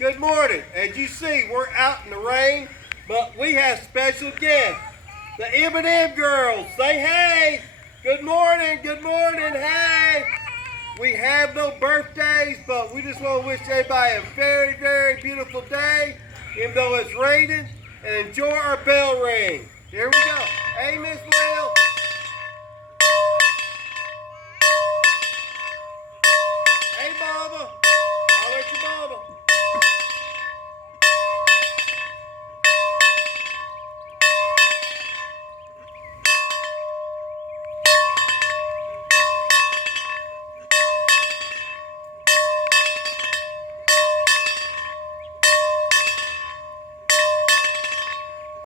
Good morning. As you see, we're out in the rain, but we have special guests. The M&M girls. Say hey. Good morning. Good morning. Hey. We have no birthdays, but we just want to wish everybody a very, very beautiful day, even though it's raining, and enjoy our bell ring. Here we go. Hey, Miss Will.